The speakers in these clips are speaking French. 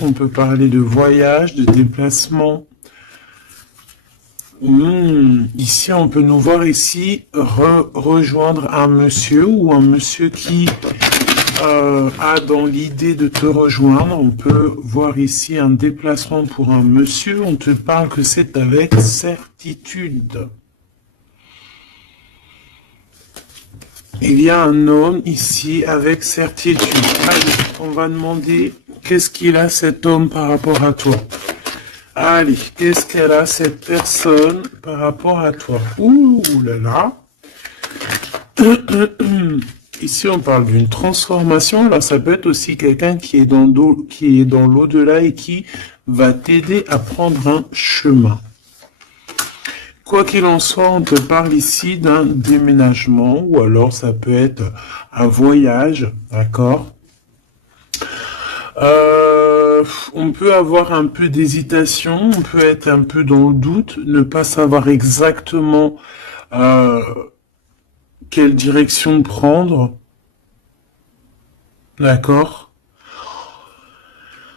On peut parler de voyage, de déplacement. Ici, on peut nous voir ici rejoindre un monsieur ou un monsieur qui a dans l'idée de te rejoindre. On peut voir ici un déplacement pour un monsieur. On te parle que c'est avec certitude. Il y a un homme ici avec certitude. Allez, on va demander qu'est-ce qu'il a cet homme par rapport à toi. Allez, qu'est-ce qu'elle a cette personne par rapport à toi? Ouh là là. Ici, on parle d'une transformation. Alors, ça peut être aussi quelqu'un qui est dans l'au-delà et qui va t'aider à prendre un chemin. Quoi qu'il en soit, on te parle ici d'un déménagement ou alors ça peut être un voyage, d'accord? On peut avoir un peu d'hésitation, on peut être un peu dans le doute, ne pas savoir exactement quelle direction prendre, d'accord?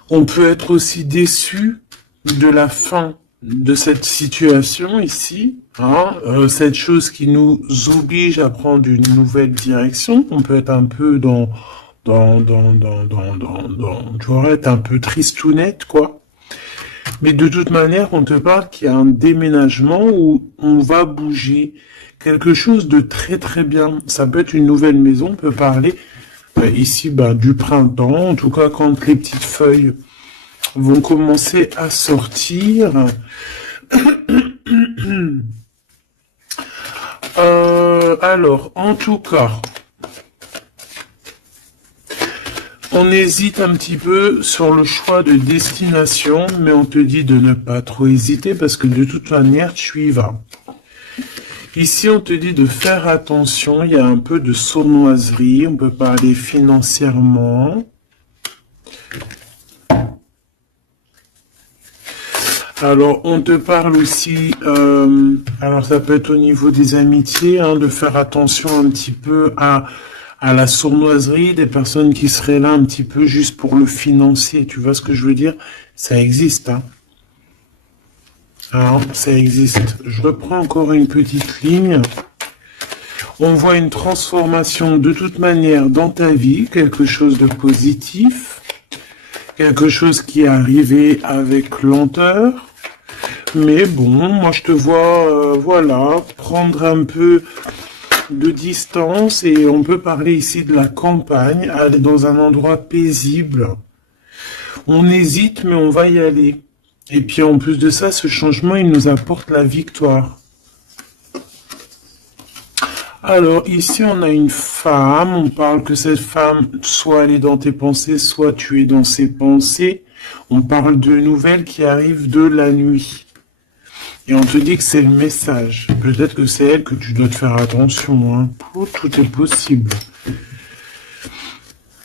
On peut être aussi déçu de la fin de cette situation ici, hein, cette chose qui nous oblige à prendre une nouvelle direction. On peut être un peu tu vois, être un peu tristounette, quoi. Mais de toute manière, on te parle qu'il y a un déménagement où on va bouger quelque chose de très très bien. Ça peut être une nouvelle maison, on peut parler ici du printemps, en tout cas quand les petites feuilles vont commencer à sortir. Alors, en tout cas, on hésite un petit peu sur le choix de destination, mais on te dit de ne pas trop hésiter parce que de toute manière, tu y vas. Ici, on te dit de faire attention, il y a un peu de sournoiserie, on peut parler financièrement. Alors, on te parle aussi, alors ça peut être au niveau des amitiés, hein, de faire attention un petit peu à la sournoiserie, des personnes qui seraient là un petit peu juste pour le financier. Tu vois ce que je veux dire? Ça existe, hein. Alors, ça existe. Je reprends encore une petite ligne. On voit une transformation de toute manière dans ta vie, quelque chose de positif, quelque chose qui est arrivé avec lenteur. Mais bon, moi je te vois, voilà, prendre un peu de distance et on peut parler ici de la campagne, aller dans un endroit paisible. On hésite, mais on va y aller. Et puis en plus de ça, ce changement, il nous apporte la victoire. Alors ici, on a une femme, on parle que cette femme, soit elle est dans tes pensées, soit tu es dans ses pensées. On parle de nouvelles qui arrivent de la nuit. Et on te dit que c'est le message. Peut-être que c'est elle que tu dois te faire attention, hein. Tout est possible.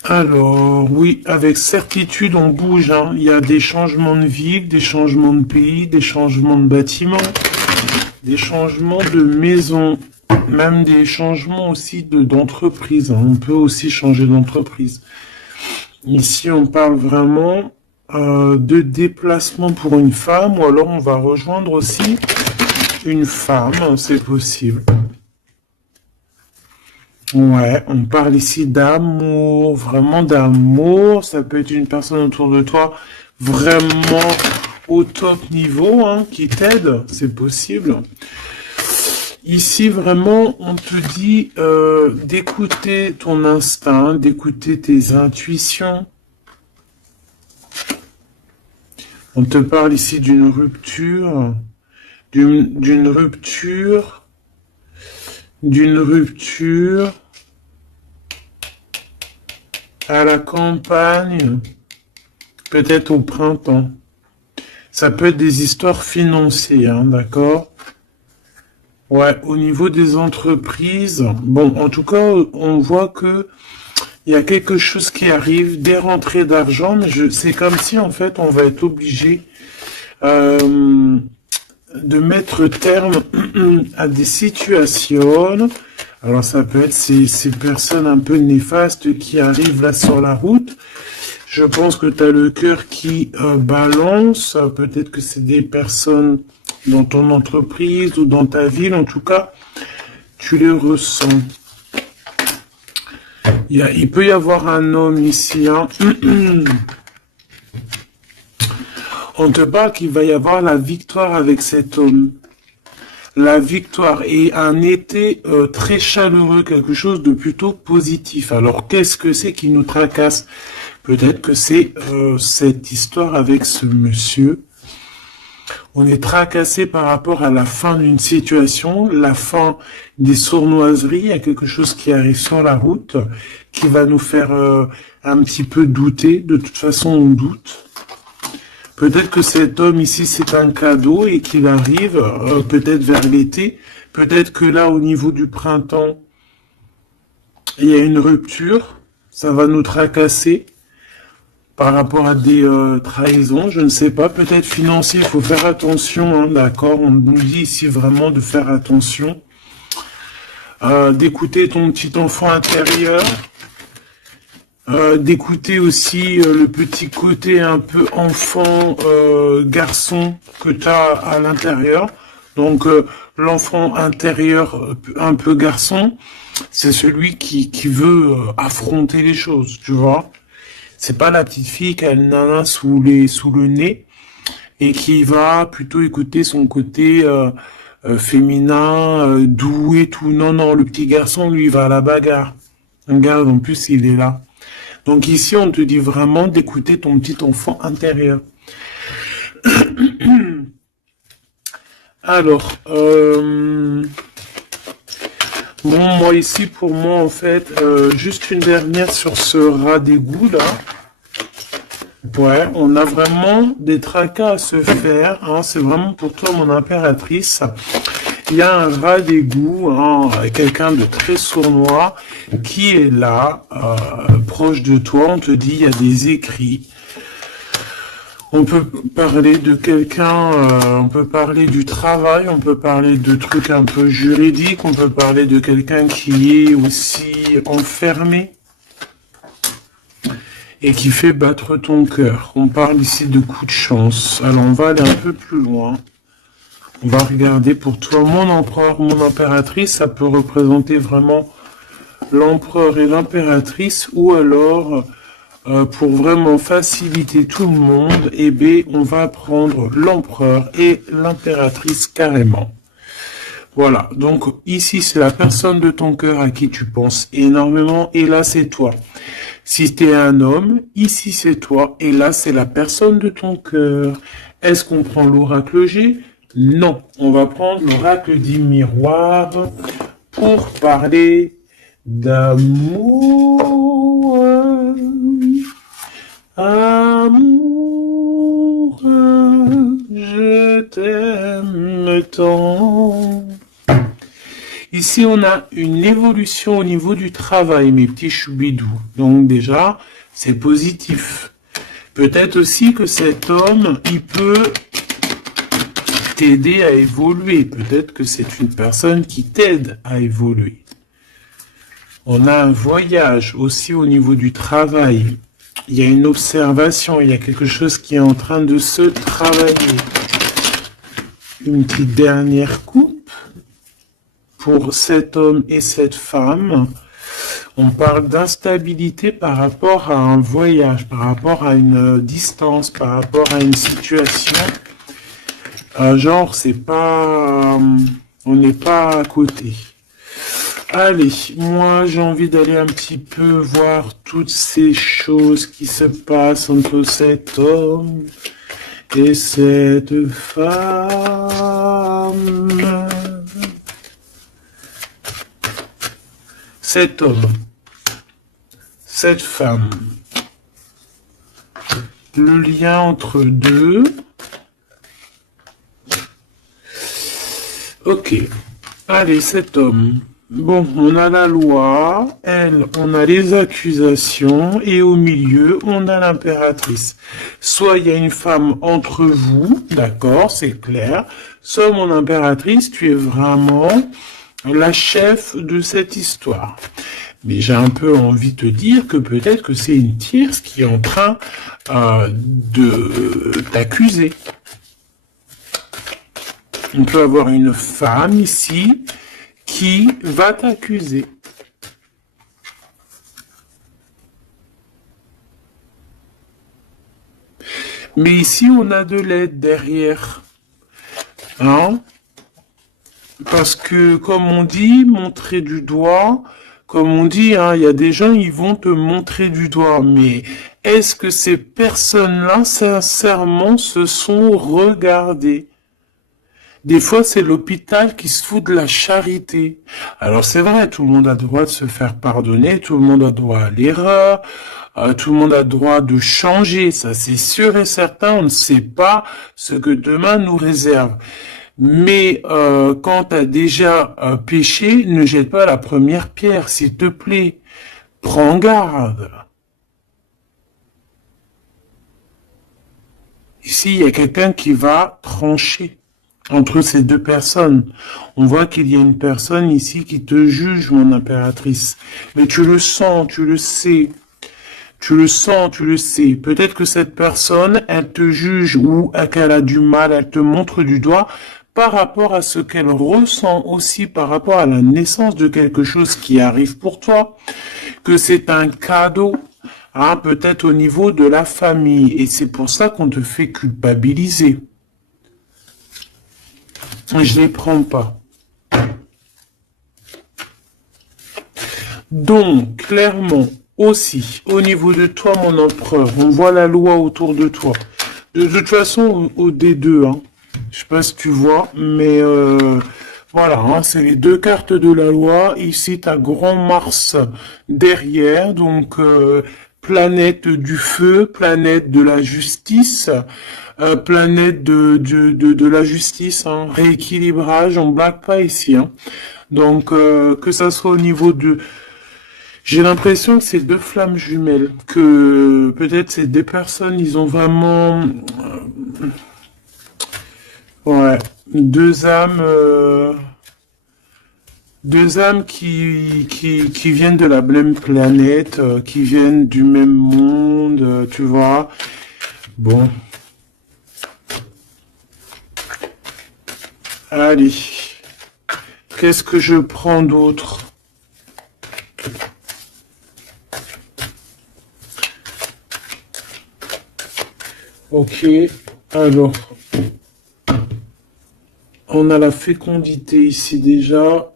Alors, oui, avec certitude, on bouge, hein. Il y a des changements de ville, des changements de pays, des changements de bâtiments, des changements de maison, même des changements aussi d'entreprise, hein. On peut aussi changer d'entreprise. Ici, on parle vraiment de déplacement pour une femme, ou alors on va rejoindre aussi une femme, c'est possible. Ouais, on parle ici d'amour, vraiment d'amour. Ça peut être une personne autour de toi vraiment au top niveau, hein, qui t'aide, c'est possible. Ici, vraiment, on te dit d'écouter ton instinct, d'écouter tes intuitions. On te parle ici d'une rupture, d'une rupture à la campagne, peut-être au printemps. Ça peut être des histoires financières, hein, d'accord? Ouais, au niveau des entreprises, bon, en tout cas, on voit que il y a quelque chose qui arrive, des rentrées d'argent, mais c'est comme si, en fait, on va être obligé de mettre terme à des situations. Alors, ça peut être ces personnes un peu néfastes qui arrivent là sur la route. Je pense que tu as le cœur qui balance. Peut-être que c'est des personnes dans ton entreprise ou dans ta ville. En tout cas, tu les ressens. Il peut y avoir un homme ici. Hein. On te parle qu'il va y avoir la victoire avec cet homme. La victoire et un été très chaleureux, quelque chose de plutôt positif. Alors, qu'est-ce que c'est qui nous tracasse? Peut-être que c'est cette histoire avec ce monsieur. On est tracassé par rapport à la fin d'une situation, la fin des sournoiseries. Il y a quelque chose qui arrive sur la route, qui va nous faire un petit peu douter. De toute façon, on doute. Peut-être que cet homme ici, c'est un cadeau et qu'il arrive peut-être vers l'été. Peut-être que là, au niveau du printemps, il y a une rupture. Ça va nous tracasser par rapport à des trahisons. Je ne sais pas. Peut-être financier. Il faut faire attention. Hein, d'accord. On nous dit ici vraiment de faire attention. D'écouter ton petit enfant intérieur. D'écouter aussi le petit côté un peu enfant, garçon que tu as à l'intérieur. Donc l'enfant intérieur un peu garçon, c'est celui qui veut affronter les choses, tu vois. C'est pas la petite fille qui a le nana sous le nez et qui va plutôt écouter son côté féminin, doux et tout. Non, non, le petit garçon, lui, il va à la bagarre. Regarde, en plus, il est là. Donc ici, on te dit vraiment d'écouter ton petit enfant intérieur. Alors, bon, moi ici, pour moi, en fait, juste une dernière sur ce rat d'égout, là. Ouais, on a vraiment des tracas à se faire. Hein, c'est vraiment pour toi, mon impératrice. Il y a un rat d'égout, hein, quelqu'un de très sournois, qui est là, proche de toi. On te dit, il y a des écrits. On peut parler de quelqu'un, on peut parler du travail, on peut parler de trucs un peu juridiques, on peut parler de quelqu'un qui est aussi enfermé et qui fait battre ton cœur. On parle ici de coup de chance. Alors, on va aller un peu plus loin. On va regarder pour toi, mon empereur, mon impératrice, ça peut représenter vraiment l'empereur et l'impératrice, ou alors, pour vraiment faciliter tout le monde, eh bien, on va prendre l'empereur et l'impératrice carrément. Voilà, donc ici, c'est la personne de ton cœur à qui tu penses énormément, et là, c'est toi. Si tu es un homme, ici, c'est toi, et là, c'est la personne de ton cœur. Est-ce qu'on prend l'oracle G ? Non, on va prendre l'oracle du miroir pour parler d'amour. Amour, je t'aime tant. Ici, on a une évolution au niveau du travail, mes petits choubidous. Donc déjà, c'est positif. Peut-être aussi que cet homme, il peut t'aider à évoluer. Peut-être que c'est une personne qui t'aide à évoluer. On a un voyage aussi au niveau du travail. Il y a une observation, il y a quelque chose qui est en train de se travailler. Une petite dernière coupe pour cet homme et cette femme. On parle d'instabilité par rapport à un voyage, par rapport à une distance, par rapport à une situation. Genre, c'est pas, on n'est pas à côté. Allez, moi j'ai envie d'aller un petit peu voir toutes ces choses qui se passent entre cet homme et cette femme. Cet homme, cette femme, le lien entre deux. Ok, allez, cet homme. Bon, on a la loi, elle, on a les accusations, et au milieu, on a l'impératrice. Soit il y a une femme entre vous, d'accord, c'est clair, soit mon impératrice, tu es vraiment la chef de cette histoire. Mais j'ai un peu envie de te dire que peut-être que c'est une tierce qui est en train de t'accuser. On peut avoir une femme ici qui va t'accuser. Mais ici, on a de l'aide derrière. Hein? Parce que, comme on dit, montrer du doigt, comme on dit, hein, il y a des gens, ils vont te montrer du doigt. Mais est-ce que ces personnes-là, sincèrement, se sont regardées? Des fois, c'est l'hôpital qui se fout de la charité. Alors c'est vrai, tout le monde a le droit de se faire pardonner, tout le monde a le droit à l'erreur, tout le monde a le droit de changer, ça c'est sûr et certain, on ne sait pas ce que demain nous réserve. Mais quand tu as déjà péché, ne jette pas la première pierre, s'il te plaît. Prends garde. Ici, il y a quelqu'un qui va trancher entre ces deux personnes. On voit qu'il y a une personne ici qui te juge, mon impératrice. Mais tu le sens, tu le sais. Tu le sens, tu le sais. Peut-être que cette personne, elle te juge ou qu'elle a du mal, elle te montre du doigt par rapport à ce qu'elle ressent aussi, par rapport à la naissance de quelque chose qui arrive pour toi, que c'est un cadeau, hein, peut-être au niveau de la famille. Et c'est pour ça qu'on te fait culpabiliser. Je les prends pas. Donc, clairement, aussi, au niveau de toi, mon empereur, on voit la loi autour de toi. De toute façon, au D2, hein, je sais pas si tu vois, mais voilà, hein, c'est les deux cartes de la loi. Ici, tu as Grand Mars derrière, donc planète du feu, planète de la justice, planète de la justice, hein, rééquilibrage, on blague pas ici. Hein. Donc, que ça soit au niveau de... J'ai l'impression que c'est deux flammes jumelles, que peut-être c'est des personnes, ils ont vraiment... ouais, deux âmes... deux âmes qui viennent de la même planète, qui viennent du même monde, tu vois. Bon. Allez. Qu'est-ce que je prends d'autre? Ok. Alors. On a la fécondité ici déjà.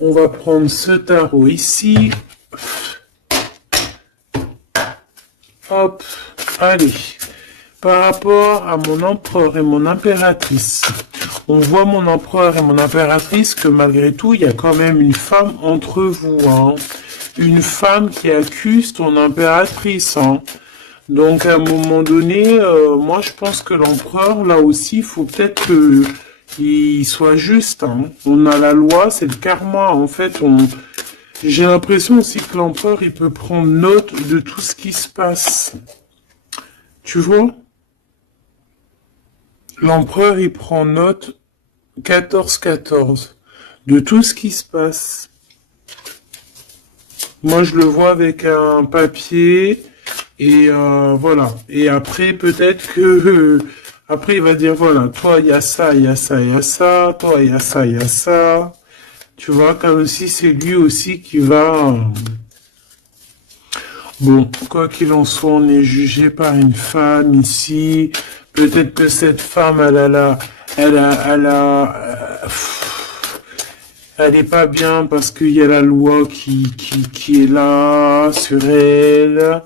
On va prendre ce tarot ici. Hop. Allez. Par rapport à mon empereur et mon impératrice, on voit mon empereur et mon impératrice que malgré tout, il y a quand même une femme entre vous. Hein. Une femme qui accuse ton impératrice. Hein. Donc à un moment donné, moi je pense que l'empereur, là aussi, il faut peut-être qu'il soit juste. Hein. On a la loi, c'est le karma. En fait, j'ai l'impression aussi que l'empereur, il peut prendre note de tout ce qui se passe. Tu vois? L'empereur, il prend note 14-14 de tout ce qui se passe. Moi, je le vois avec un papier et voilà. Et après, peut-être que après, il va dire voilà, toi, il y a ça, il y a ça, il y a ça, toi, il y a ça, il y a ça. Tu vois, comme aussi, c'est lui aussi qui va... Bon, quoi qu'il en soit, on est jugé par une femme ici. Peut-être que cette femme, elle est pas bien parce qu'il y a la loi qui est là sur elle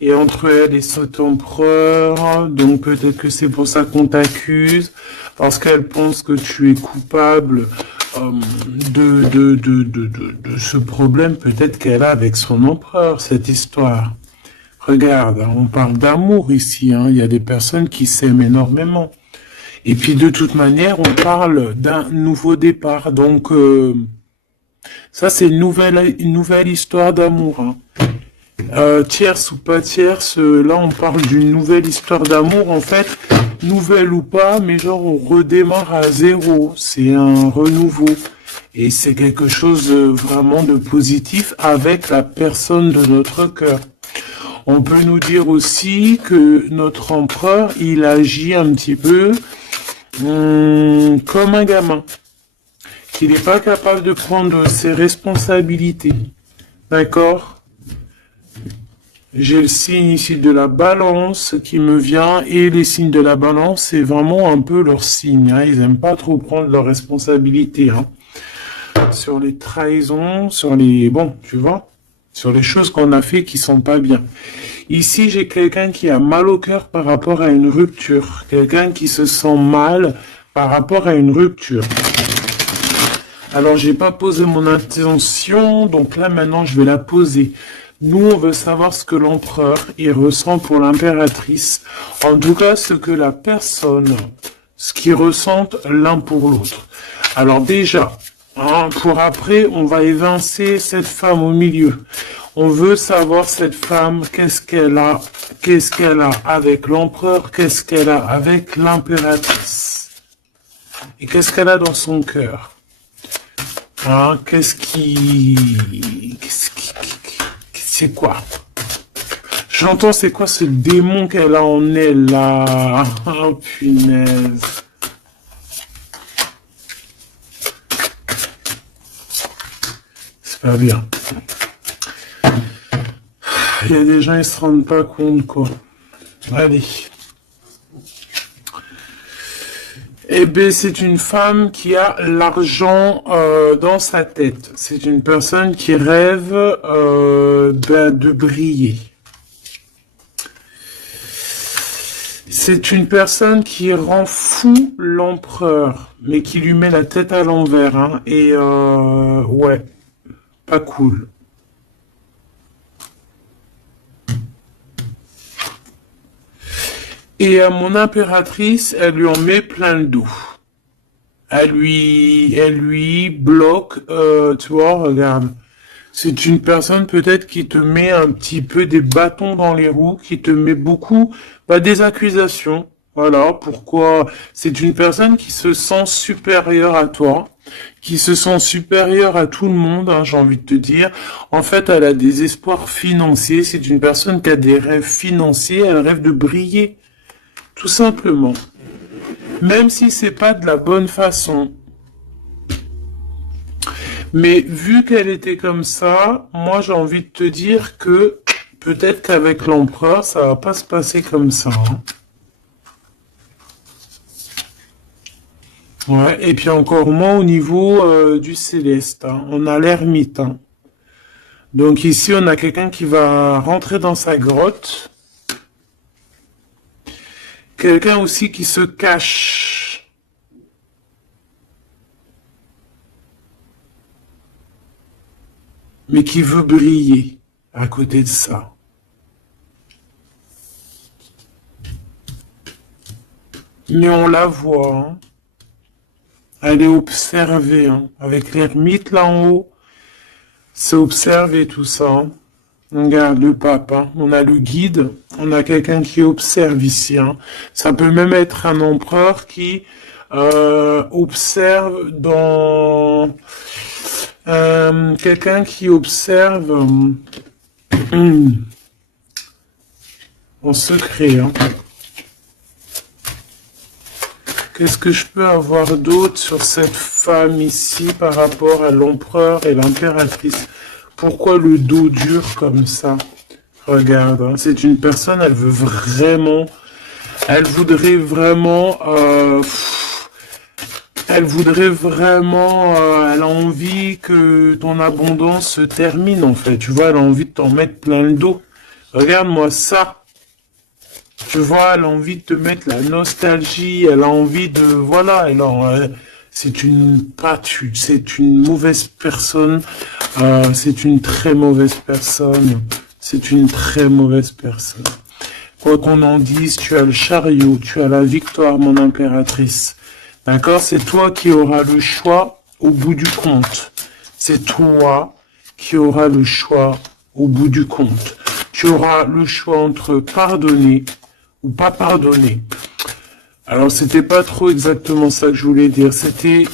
et entre elle et cet empereur. Donc peut-être que c'est pour ça qu'on t'accuse parce qu'elle pense que tu es coupable de ce problème peut-être qu'elle a avec son empereur, cette histoire. Regarde, on parle d'amour ici, hein. Il y a des personnes qui s'aiment énormément. Et puis de toute manière, on parle d'un nouveau départ. Donc ça, c'est une nouvelle histoire d'amour. Hein. Tierce ou pas tierce, là on parle d'une nouvelle histoire d'amour. En fait, nouvelle ou pas, mais genre on redémarre à zéro. C'est un renouveau. Et c'est quelque chose vraiment de positif avec la personne de notre cœur. On peut nous dire aussi que notre empereur, il agit un petit peu comme un gamin. Qu'il n'est pas capable de prendre ses responsabilités. D'accord ? J'ai le signe ici de la balance qui me vient, et les signes de la balance, c'est vraiment un peu leur signe. Hein. Ils n'aiment pas trop prendre leurs responsabilités. Hein. Sur les trahisons, sur les... Bon, tu vois, sur les choses qu'on a fait qui sont pas bien. Ici, j'ai quelqu'un qui a mal au cœur par rapport à une rupture. Quelqu'un qui se sent mal par rapport à une rupture. Alors, j'ai pas posé mon intention, donc là, maintenant, je vais la poser. Nous, on veut savoir ce que l'empereur, il ressent pour l'impératrice. En tout cas, ce que la personne, ce qu'ils ressentent l'un pour l'autre. Alors déjà, hein, pour après, on va évincer cette femme au milieu. On veut savoir cette femme, qu'est-ce qu'elle a avec l'empereur, qu'est-ce qu'elle a avec l'impératrice. Et qu'est-ce qu'elle a dans son cœur. Hein, c'est quoi? J'entends c'est quoi ce démon qu'elle a en elle là? Oh punaise. C'est pas bien. Il y a des gens, ils se rendent pas compte quoi. Allez. Eh bien, c'est une femme qui a l'argent dans sa tête. C'est une personne qui rêve de briller. C'est une personne qui rend fou l'empereur, mais qui lui met la tête à l'envers. Hein, et ouais, pas cool. Et mon impératrice, elle lui en met plein le dos. Elle lui bloque, tu vois, regarde. C'est une personne peut-être qui te met un petit peu des bâtons dans les roues, qui te met beaucoup des accusations. Voilà, pourquoi c'est une personne qui se sent supérieure à toi, qui se sent supérieure à tout le monde, hein, j'ai envie de te dire. En fait, elle a des espoirs financiers. C'est une personne qui a des rêves financiers, elle rêve de briller. Tout simplement. Même si c'est pas de la bonne façon. Mais vu qu'elle était comme ça, moi j'ai envie de te dire que peut-être qu'avec l'empereur, ça va pas se passer comme ça. Hein. Ouais, et puis encore moins au niveau du céleste. Hein. On a l'ermite. Hein. Donc ici, on a quelqu'un qui va rentrer dans sa grotte. Quelqu'un aussi qui se cache. Mais qui veut briller à côté de ça. Mais on la voit. Hein. Elle est observée. Hein. Avec l'ermite là en haut. C'est observé tout ça. Hein. Regarde le pape, hein. On a le guide, on a quelqu'un qui observe ici. Hein. Ça peut même être un empereur qui observe dans... quelqu'un qui observe en secret. Hein. Qu'est-ce que je peux avoir d'autre sur cette femme ici par rapport à l'empereur et l'impératrice? Pourquoi le dos dur comme ça? Regarde, hein, c'est une personne, elle voudrait vraiment, elle a envie que ton abondance se termine en fait. Tu vois, elle a envie de t'en mettre plein le dos. Regarde-moi ça. Tu vois, elle a envie de te mettre la nostalgie. Elle a envie de, voilà, c'est une mauvaise personne. C'est une très mauvaise personne. C'est une très mauvaise personne. Quoi qu'on en dise, tu as le chariot, tu as la victoire, mon impératrice. D'accord? C'est toi qui auras le choix au bout du compte. C'est toi qui auras le choix au bout du compte. Tu auras le choix entre pardonner ou pas pardonner. Alors, c'était pas trop exactement ça que je voulais dire. C'était,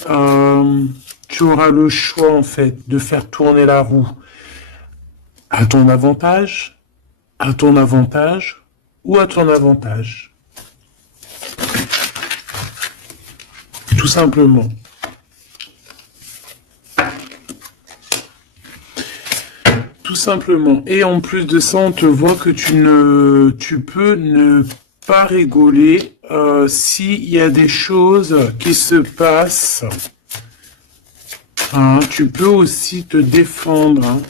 tu auras le choix, en fait, de faire tourner la roue à ton avantage, à ton avantage ou à ton avantage. Tout simplement. Tout simplement. Et en plus de ça, on te voit que tu peux ne pas rigoler s'il y a des choses qui se passent. Hein, tu peux aussi te défendre, hein,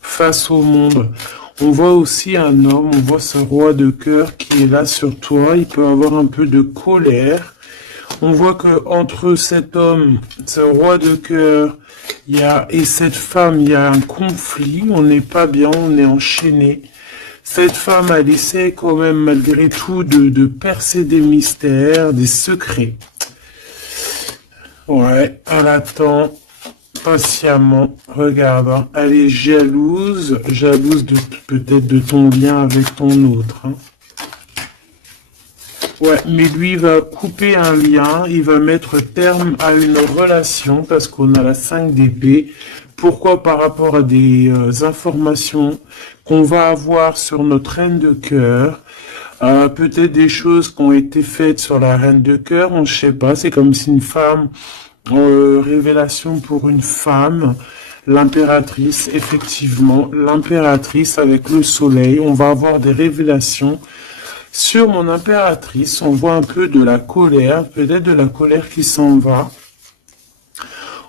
face au monde. On voit aussi un homme, on voit ce roi de cœur qui est là sur toi. Il peut avoir un peu de colère. On voit que entre cet homme, ce roi de cœur, et cette femme, il y a un conflit. On n'est pas bien, on est enchaîné. Cette femme, elle essaie quand même malgré tout de percer des mystères, des secrets. Ouais, elle attend patiemment. Regarde, hein, elle est jalouse, jalouse de peut-être de ton lien avec ton autre. Hein. Ouais, mais lui il va couper un lien, il va mettre terme à une relation parce qu'on a la 5 d'épée. Pourquoi? Par rapport à des informations qu'on va avoir sur notre reine de cœur. Peut-être des choses qui ont été faites sur la reine de cœur, on ne sait pas. C'est comme si une femme, révélation pour une femme, l'impératrice, effectivement, l'impératrice avec le soleil. On va avoir des révélations. Sur mon impératrice, on voit un peu de la colère, peut-être de la colère qui s'en va.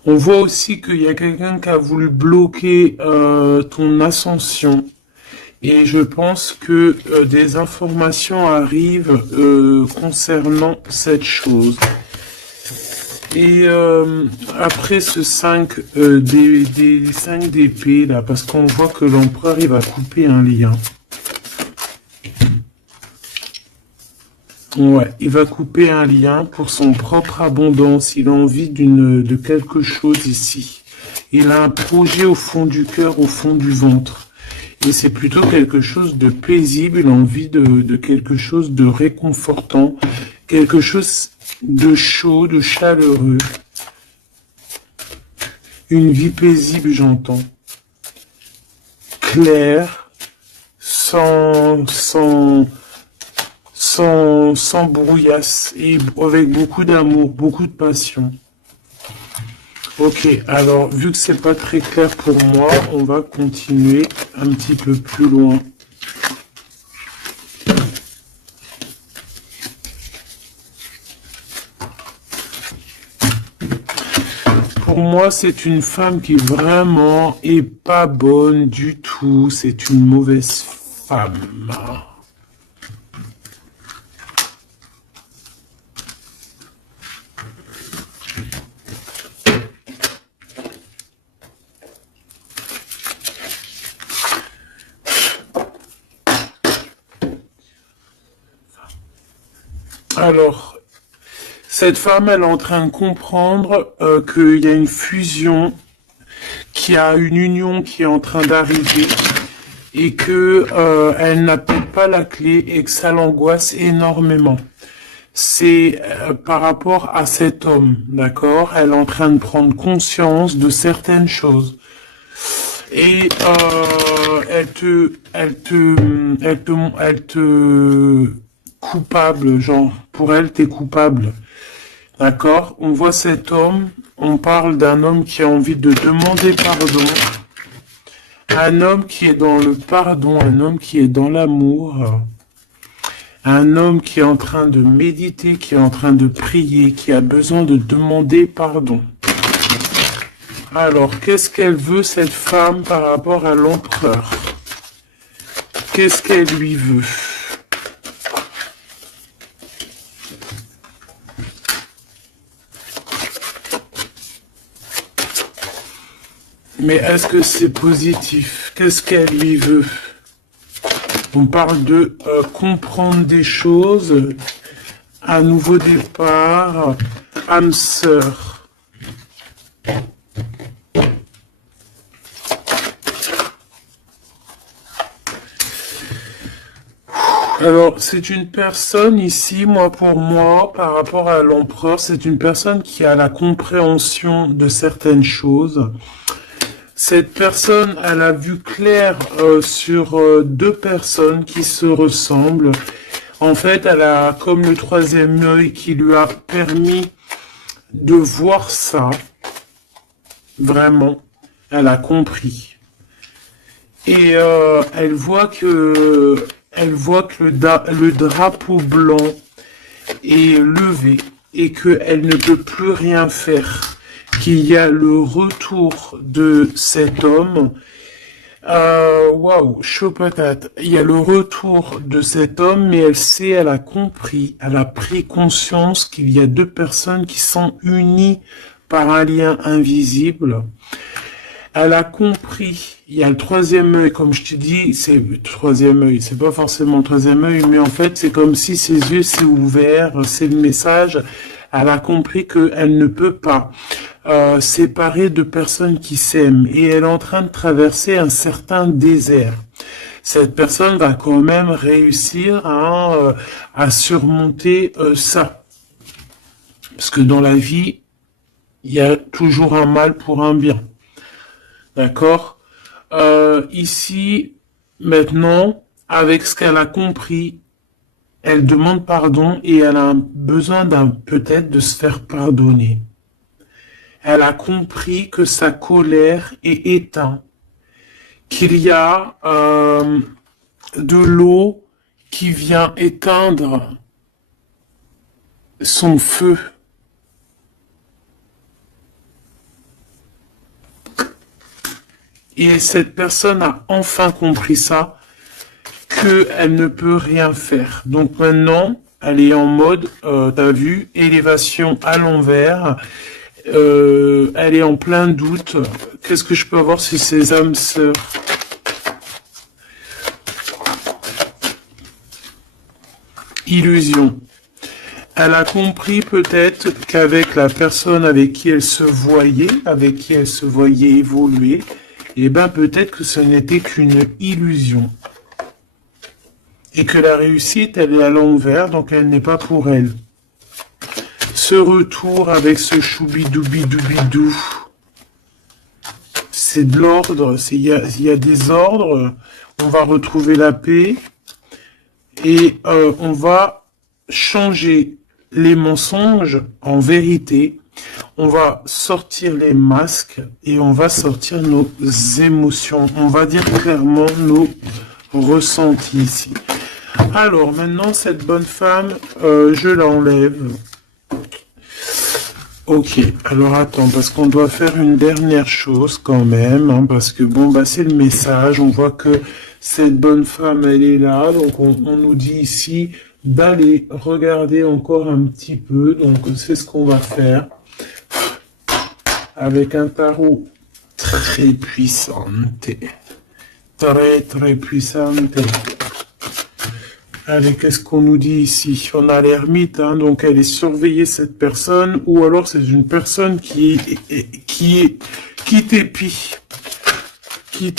On voit aussi qu'il y a quelqu'un qui a voulu bloquer ton ascension. Et je pense que des informations arrivent concernant cette chose. Et après ce 5 des 5 d'épée là, parce qu'on voit que l'empereur il va couper un lien. Ouais, il va couper un lien pour son propre abondance. Il a envie de quelque chose ici. Il a un projet au fond du cœur, au fond du ventre. Et c'est plutôt quelque chose de paisible. Il a envie de quelque chose de réconfortant. Quelque chose de chaud, de chaleureux. Une vie paisible, j'entends. Claire, sans brouillasse et avec beaucoup d'amour, beaucoup de passion. Ok, alors vu que c'est pas très clair pour moi, on va continuer un petit peu plus loin. Pour moi, c'est une femme qui vraiment est pas bonne du tout. C'est une mauvaise femme. Alors, cette femme, elle est en train de comprendre qu'il y a une fusion, qu'il y a une union qui est en train d'arriver et que elle n'a peut-être pas la clé et que ça l'angoisse énormément. C'est par rapport à cet homme, d'accord? Elle est en train de prendre conscience de certaines choses. Et elle te coupable, genre, pour elle, t'es coupable. D'accord? On voit cet homme, on parle d'un homme qui a envie de demander pardon, un homme qui est dans le pardon, un homme qui est dans l'amour, un homme qui est en train de méditer, qui est en train de prier, qui a besoin de demander pardon. Alors, qu'est-ce qu'elle veut, cette femme, par rapport à l'empereur? Qu'est-ce qu'elle lui veut? Mais est-ce que c'est positif? Qu'est-ce qu'elle lui veut? On parle de comprendre des choses, un nouveau départ, âme sœur. Alors, c'est une personne ici, moi pour moi, par rapport à l'empereur, c'est une personne qui a la compréhension de certaines choses. Cette personne, elle a vu clair sur deux personnes qui se ressemblent. En fait, elle a comme le troisième œil qui lui a permis de voir ça. Vraiment, elle a compris. Et elle voit que le drapeau blanc est levé et qu'elle ne peut plus rien faire. Qu'il y a le retour de cet homme. Waouh, chaud patate. Il y a le retour de cet homme, mais elle a compris, elle a pris conscience qu'il y a deux personnes qui sont unies par un lien invisible. Elle a compris, il y a le troisième œil, comme je te dis, c'est le troisième œil, c'est pas forcément le troisième œil, mais en fait, c'est comme si ses yeux s'est ouverts, c'est le message. Elle a compris qu'elle ne peut pas séparer deux personnes qui s'aiment et elle est en train de traverser un certain désert. Cette personne va quand même réussir à surmonter ça. Parce que dans la vie, il y a toujours un mal pour un bien. D'accord. Ici, maintenant, avec ce qu'elle a compris, elle demande pardon et elle a besoin peut-être de se faire pardonner. Elle a compris que sa colère est éteinte, qu'il y a de l'eau qui vient éteindre son feu. Et cette personne a enfin compris ça, qu'elle ne peut rien faire. Donc maintenant, elle est en mode, t'as vu, élévation à l'envers. Elle est en plein doute. Qu'est-ce que je peux avoir sur ces âmes sœurs? Illusion. Elle a compris peut-être qu'avec la personne avec qui elle se voyait évoluer, eh ben peut-être que ce n'était qu'une illusion. Et que la réussite, elle est à l'envers, donc elle n'est pas pour elle. Ce retour avec ce choubidoubidou, c'est de l'ordre, il y a des ordres, on va retrouver la paix, et on va changer les mensonges en vérité, on va sortir les masques et on va sortir nos émotions, on va dire clairement nos ressentis ici. Alors maintenant cette bonne femme, je l'enlève. Ok, alors attends, parce qu'on doit faire une dernière chose quand même, hein, parce que bon, bah c'est le message, on voit que cette bonne femme, elle est là, donc on nous dit ici d'aller regarder encore un petit peu, donc c'est ce qu'on va faire, avec un tarot très puissant, très puissante. Allez, qu'est-ce qu'on nous dit ici? On a l'ermite, hein, donc elle est surveillée cette personne, ou alors c'est une personne qui t'épie, qui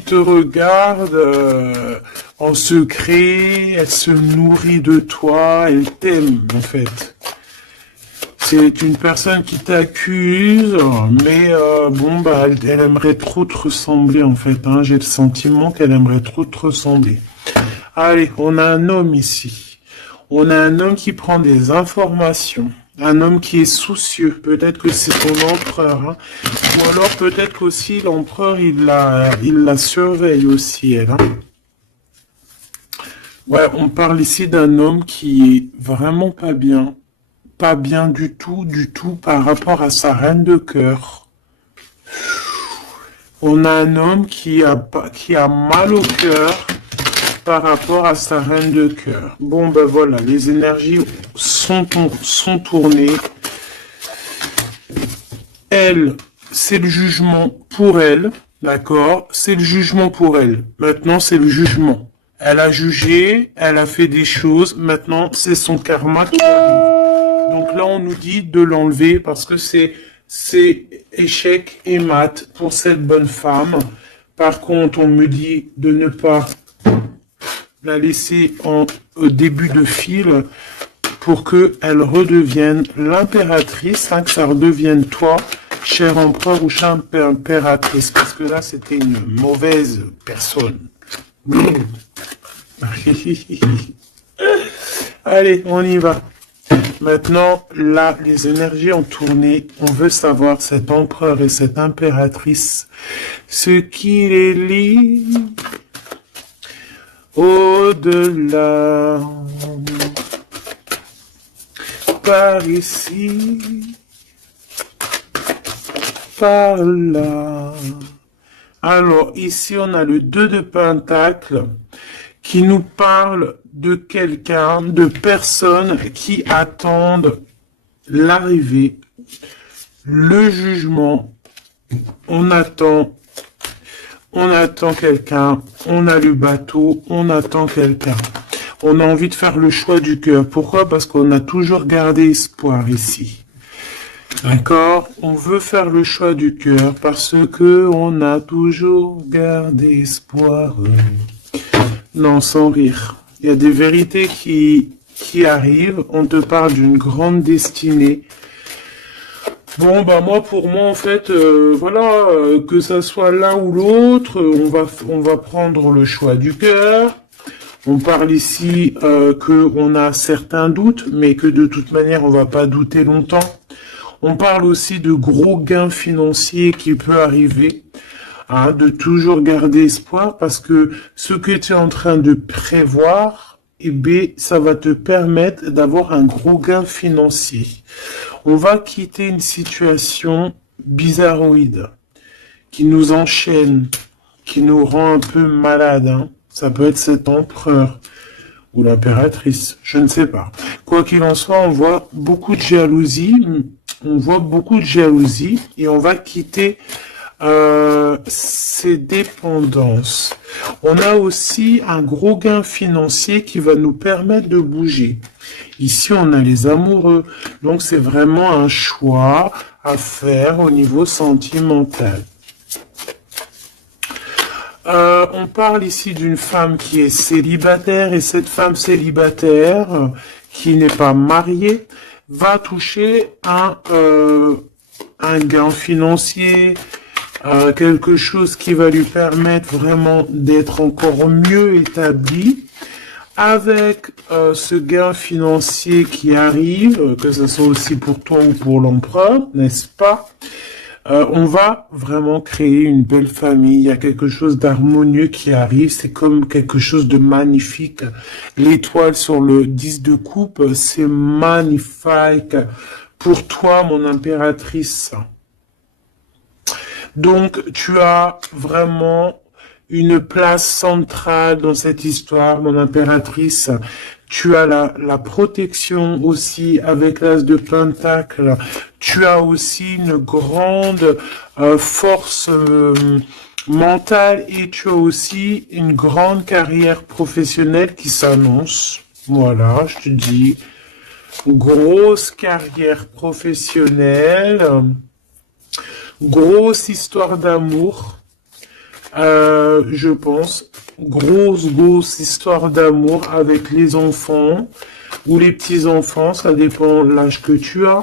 te regarde en secret, elle se nourrit de toi, elle t'aime en fait. C'est une personne qui t'accuse, mais bon, bah, elle aimerait trop te ressembler en fait. Hein. J'ai le sentiment qu'elle aimerait trop te ressembler. Allez, on a un homme ici. On a un homme qui prend des informations. Un homme qui est soucieux. Peut-être que c'est ton empereur. Hein. Ou alors peut-être qu'aussi l'empereur, il la surveille aussi, elle. Hein. Ouais, on parle ici d'un homme qui est vraiment pas bien. Pas bien du tout par rapport à sa reine de cœur. On a un homme qui a mal au cœur par rapport à sa reine de cœur. Bon, ben voilà, les énergies sont tournées. Elle, c'est le jugement pour elle, d'accord? C'est le jugement pour elle. Maintenant, c'est le jugement. Elle a jugé, elle a fait des choses, maintenant, c'est son karma qui arrive. Donc là, on nous dit de l'enlever parce que c'est échec et mat pour cette bonne femme. Par contre, on me dit de ne pas la laisser au début de fil pour que elle redevienne l'impératrice, hein, que ça redevienne toi, cher empereur ou chère impératrice, parce que là, c'était une mauvaise personne. Allez, on y va. Maintenant, là, les énergies ont tourné. On veut savoir, cet empereur et cette impératrice, ce qui les lie au-delà, par ici, par là. Alors, ici, on a le 2 de Pentacle qui nous parle de quelqu'un, de personnes qui attendent l'arrivée, le jugement. On attend quelqu'un, on a le bateau, on attend quelqu'un. On a envie de faire le choix du cœur. Pourquoi? Parce qu'on a toujours gardé espoir ici. D'accord? On veut faire le choix du cœur parce que on a toujours gardé espoir. Non, sans rire. Il y a des vérités qui arrivent. On te parle d'une grande destinée. Bon, bah moi, pour moi, en fait, voilà, que ça soit l'un ou l'autre, on va prendre le choix du cœur. On parle ici que on a certains doutes, mais que de toute manière, on va pas douter longtemps. On parle aussi de gros gains financiers qui peut arriver. Hein, de toujours garder espoir parce que ce que tu es en train de prévoir, eh bien, ça va te permettre d'avoir un gros gain financier. On va quitter une situation bizarroïde qui nous enchaîne, qui nous rend un peu malade. Hein. Ça peut être cet empereur ou l'impératrice, je ne sais pas. Quoi qu'il en soit, on voit beaucoup de jalousie. On voit beaucoup de jalousie et on va quitter ces dépendances. On a aussi un gros gain financier qui va nous permettre de bouger. Ici, on a les amoureux. Donc, c'est vraiment un choix à faire au niveau sentimental. On parle ici d'une femme qui est célibataire et cette femme célibataire qui n'est pas mariée va toucher un gain financier, quelque chose qui va lui permettre vraiment d'être encore mieux établi. Avec ce gain financier qui arrive, que ce soit aussi pour toi ou pour l'empereur, n'est-ce pas? On va vraiment créer une belle famille. Il y a quelque chose d'harmonieux qui arrive. C'est comme quelque chose de magnifique. L'étoile sur le 10 de coupe, c'est magnifique. Pour toi, mon impératrice. Donc, tu as vraiment une place centrale dans cette histoire, mon impératrice. Tu as la protection aussi avec l'as de Pentacle. Tu as aussi une grande force mentale et tu as aussi une grande carrière professionnelle qui s'annonce. Voilà, je te dis, grosse carrière professionnelle. Grosse histoire d'amour, je pense. Grosse histoire d'amour avec les enfants ou les petits-enfants, ça dépend de l'âge que tu as.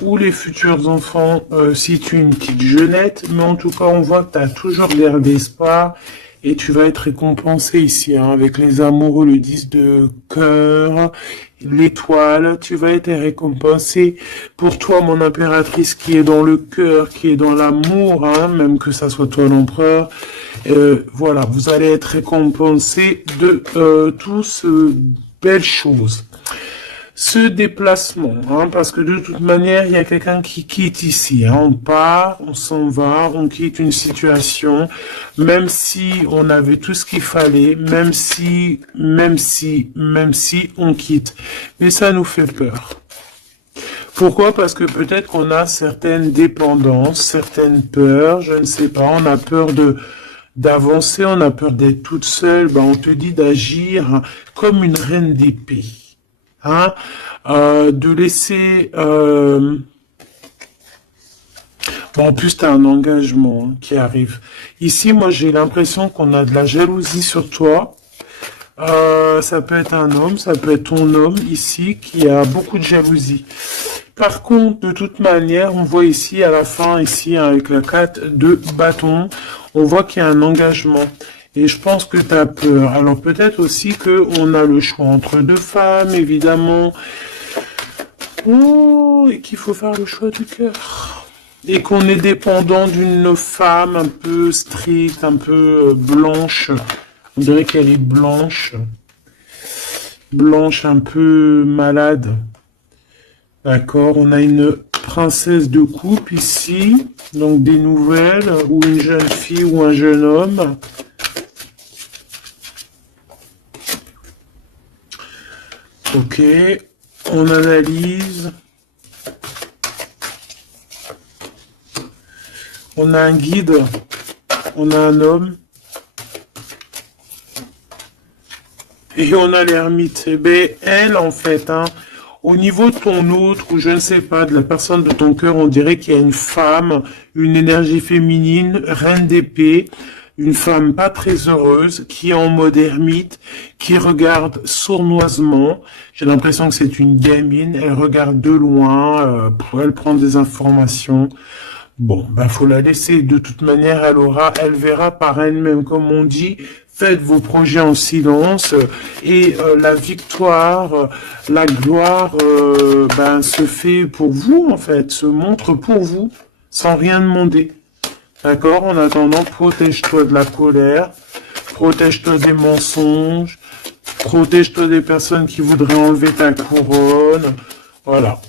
Ou les futurs enfants si tu es une petite jeunette. Mais en tout cas, on voit que tu as toujours gardé espoir. Et tu vas être récompensé ici, hein, avec les amoureux, le 10 de cœur, l'étoile. Tu vas être récompensé pour toi, mon impératrice, qui est dans le cœur, qui est dans l'amour, hein, même que ça soit toi l'empereur. Voilà, vous allez être récompensé de toutes ces belles choses. Ce déplacement, hein, parce que de toute manière, il y a quelqu'un qui quitte ici. Hein, on part, on s'en va, on quitte une situation, même si on avait tout ce qu'il fallait, même si on quitte. Mais ça nous fait peur. Pourquoi? Parce que peut-être qu'on a certaines dépendances, certaines peurs, je ne sais pas, on a peur d'avancer, on a peur d'être toute seule. Ben, on te dit d'agir comme une reine d'épée. Hein, de laisser bon, en plus tu as un engagement, hein, qui arrive ici. Moi j'ai l'impression qu'on a de la jalousie sur toi Ça peut être un homme, ça peut être ton homme ici qui a beaucoup de jalousie. Par contre, de toute manière, on voit ici à la fin, ici avec la 4 de bâton, on voit qu'il y a un engagement. Et je pense que tu as peur. Alors peut-être aussi que on a le choix entre deux femmes, évidemment. Oh, et qu'il faut faire le choix du cœur. Et qu'on est dépendant d'une femme un peu stricte, un peu blanche. On dirait qu'elle est blanche. Blanche, un peu malade. D'accord, on a une princesse de coupe ici. Donc des nouvelles, ou une jeune fille ou un jeune homme. Ok, on analyse. On a un guide. On a un homme. Et on a l'ermite. Eh bien, elle, en fait, hein, au niveau de ton autre, ou je ne sais pas, de la personne de ton cœur, on dirait qu'il y a une femme, une énergie féminine, reine d'épée, une femme pas très heureuse, qui est en mode ermite, qui regarde sournoisement. J'ai l'impression que c'est une gamine, elle regarde de loin, elle prend des informations. Bon, ben faut la laisser. De toute manière, elle verra par elle-même, comme on dit. Faites vos projets en silence et la victoire, la gloire, se fait pour vous en fait, se montre pour vous, sans rien demander. D'accord? En attendant, protège-toi de la colère, protège-toi des mensonges, protège-toi des personnes qui voudraient enlever ta couronne. Voilà.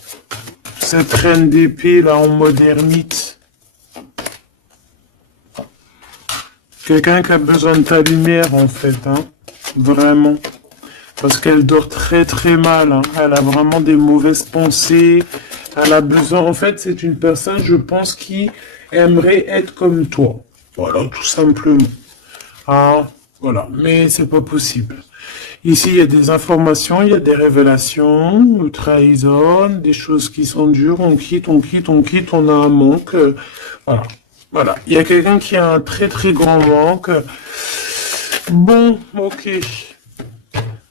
Cette reine d'épée là en mode ermite. Quelqu'un qui a besoin de ta lumière, en fait, hein. Vraiment. Parce qu'elle dort très très mal, hein. Elle a vraiment des mauvaises pensées. Elle a besoin... En fait, c'est une personne, je pense, qui aimerait être comme toi. Voilà, tout simplement. Ah, voilà. Mais c'est pas possible. Ici, il y a des informations, il y a des révélations, une trahison, des choses qui sont dures. On quitte, on a un manque. Voilà. Voilà, il y a quelqu'un qui a un très très grand manque. Bon, ok.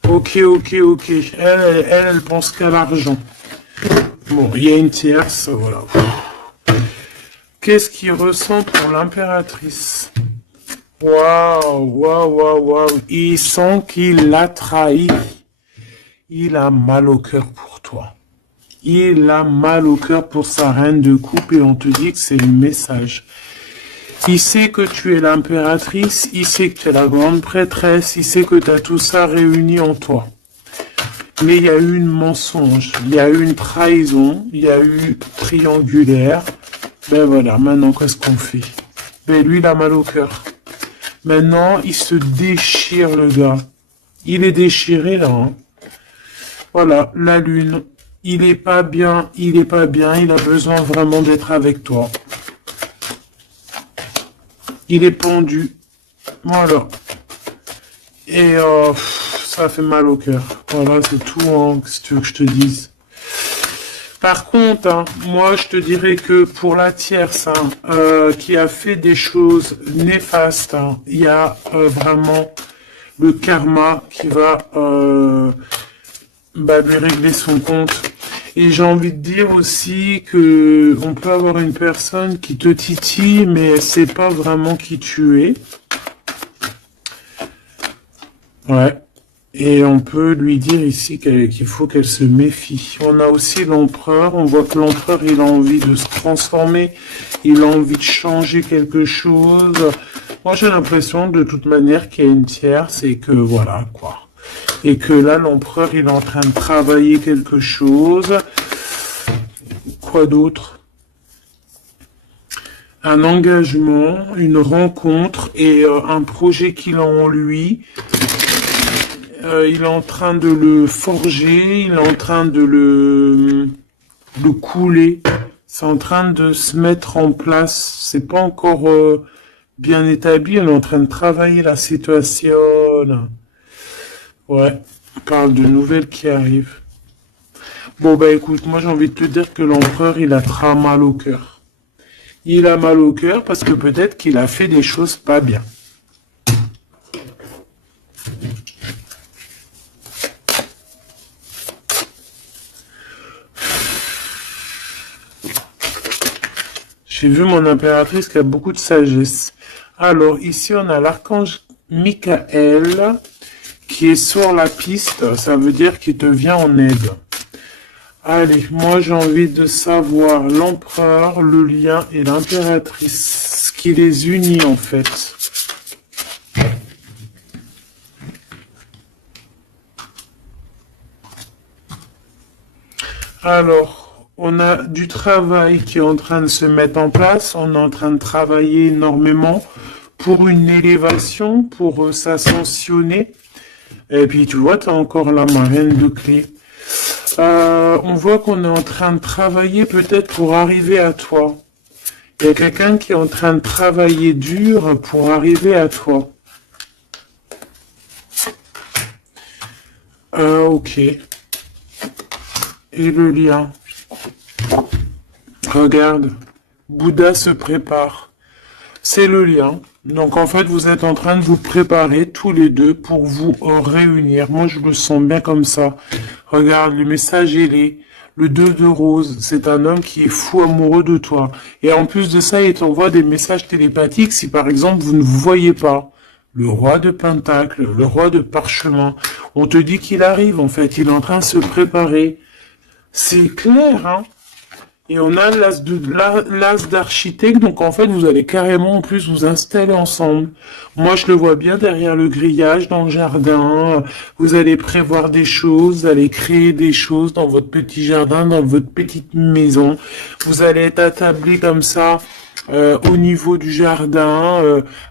Ok. Elle pense qu'à l'argent. Bon, il y a une tierce, voilà. Qu'est-ce qu'il ressent pour l'impératrice? Waouh. Il sent qu'il l'a trahi. Il a mal au cœur pour toi. Il a mal au cœur pour sa reine de coupe et on te dit que c'est le message. Il sait que tu es l'impératrice, il sait que tu es la grande prêtresse, il sait que tu as tout ça réuni en toi. Mais il y a eu une mensonge, il y a eu une trahison, il y a eu triangulaire. Ben voilà, maintenant qu'est-ce qu'on fait? Ben lui, il a mal au cœur. Maintenant, il se déchire le gars. Il est déchiré là. Hein. Voilà, la lune. Il est pas bien, il a besoin vraiment d'être avec toi. Il est pendu. Voilà. Et ça fait mal au cœur. Voilà, c'est tout, hein, si tu veux que je te dise. Par contre, hein, moi, je te dirais que pour la tierce, hein, qui a fait des choses néfastes, hein, il y a vraiment le karma qui va lui régler son compte. Et j'ai envie de dire aussi que on peut avoir une personne qui te titille, mais elle sait pas vraiment qui tu es. Ouais. Et on peut lui dire ici qu'il faut qu'elle se méfie. On a aussi l'empereur. On voit que l'empereur, il a envie de se transformer. Il a envie de changer quelque chose. Moi, j'ai l'impression, de toute manière, qu'il y a une tierce et que voilà, quoi. Et que là, l'empereur, il est en train de travailler quelque chose. Quoi d'autre? Un engagement, une rencontre et un projet qu'il a en lui. Il est en train de le forger, il est en train de le couler. C'est en train de se mettre en place. C'est pas encore bien établi. Il est en train de travailler la situation. Ouais, on parle de nouvelles qui arrivent. Bon, bah écoute, moi j'ai envie de te dire que l'empereur, il a très mal au cœur. Il a mal au cœur parce que peut-être qu'il a fait des choses pas bien. J'ai vu mon impératrice qui a beaucoup de sagesse. Alors, ici, on a l'archange Michael qui est sur la piste. Ça veut dire qu'il te vient en aide. Allez, moi, j'ai envie de savoir l'empereur, le lien et l'impératrice. Ce qui les unit, en fait. Alors, on a du travail qui est en train de se mettre en place. On est en train de travailler énormément pour une élévation, pour s'ascensionner. Et puis, tu vois, tu as encore la marraine de clé. On voit qu'on est en train de travailler peut-être pour arriver à toi. Il y a quelqu'un qui est en train de travailler dur pour arriver à toi. Ok. Et le lien. Regarde. Bouddha se prépare. C'est le lien. Donc en fait, vous êtes en train de vous préparer tous les deux pour vous réunir. Moi, je me sens bien comme ça. Regarde, le message il est le 2 de rose. C'est un homme qui est fou amoureux de toi. Et en plus de ça, il t'envoie des messages télépathiques si par exemple vous ne vous voyez pas. Le roi de Pentacle, le roi de Parchemin. On te dit qu'il arrive en fait. Il est en train de se préparer. C'est clair, hein? Et on a l'as d'architecte, donc en fait, vous allez carrément en plus vous installer ensemble. Moi, je le vois bien derrière le grillage, dans le jardin. Vous allez prévoir des choses, vous allez créer des choses dans votre petit jardin, dans votre petite maison. Vous allez être attablé comme ça au niveau du jardin,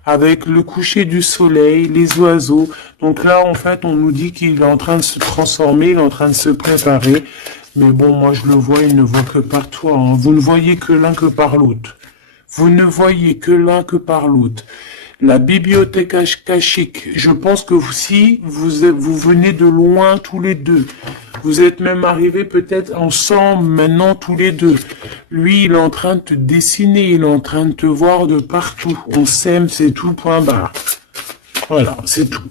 avec le coucher du soleil, les oiseaux. Donc là, en fait, on nous dit qu'il est en train de se transformer, il est en train de se préparer. Mais bon, moi je le vois, il ne voit que par toi. Hein. Vous ne voyez que l'un que par l'autre. Vous ne voyez que l'un que par l'autre. La bibliothèque akashique, je pense que vous venez de loin tous les deux. Vous êtes même arrivés peut-être ensemble maintenant tous les deux. Lui, il est en train de te dessiner, il est en train de te voir de partout. On s'aime, c'est tout, point barre. Voilà, c'est tout.